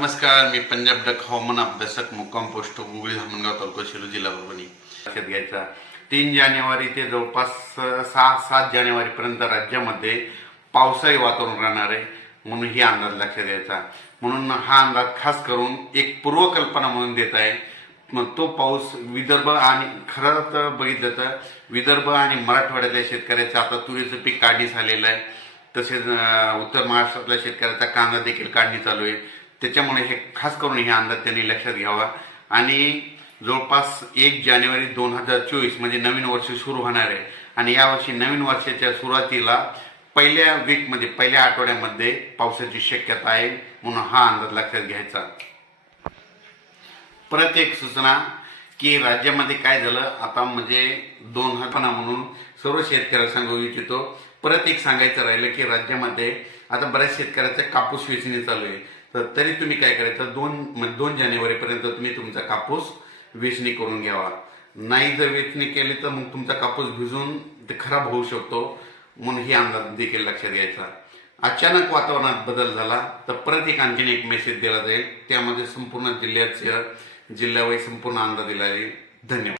नमस्कार मी पंजाब डक हवामान अभ्यासक मुक्काम पोस्ट गुगळी धामणगाव तालुका शिरू जिल्हा परभणी. लक्षात घ्यायचा. तीन जानेवारी ते जवळपास सहा सात जानेवारीपर्यंत राज्यामध्ये पावसाळी वातावरण राहणार आहे म्हणून ही अंदाज लक्षात घ्यायचा. म्हणून हा अंदाज खास करून एक पूर्वकल्पना म्हणून देत आहे. मग तो पाऊस विदर्भ आणि खरं तर बघितलं तर विदर्भ आणि मराठवाड्यातल्या शेतकऱ्याचं आता तुरीचं पीक काढणी झालेलं आहे. तसेच उत्तर महाराष्ट्रातल्या शेतकऱ्याचा कांदा देखील काढणी चालू आहे. त्याच्यामुळे हे खास करून हे अंदाज त्यांनी लक्षात घ्यावा. आणि जवळपास एक जानेवारी दोन हजार चोवीस म्हणजे नवीन वर्ष सुरू होणार आहे. आणि यावर्षी नवीन वर्षाच्या सुरुवातीला पहिल्या वीकमध्ये पहिल्या आठवड्यामध्ये पावसाची शक्यता आहे म्हणून हा अंदाज लक्षात घ्यायचा. परत एक सूचना की राज्यामध्ये काय झालं? आता म्हणजे दोन हरपणा म्हणून सर्व शेतकऱ्याला सांगू इच्छितो. परत एक सांगायचं राहिलं की राज्यामध्ये आता बऱ्याच शेतकऱ्याचा कापूस वेचणी चालू आहे. तर तरी तुम्ही काय करायचं? दोन दोन जानेवारीपर्यंत तुम्ही तुमचा कापूस वेचणी करून घ्यावा. नाही जर वेचणी केली तर मग तुमचा कापूस भिजून ते खराब होऊ शकतो. म्हणून ही अंदाज देखील लक्षात घ्यायचा. अचानक वातावरणात बदल झाला तर परत एक आणखीन एक मेसेज दिला जाईल. त्यामध्ये संपूर्ण जिल्ह्याचं जिल्ह्यावर संपूर्ण अंदाज दिला जाईल. धन्यवाद.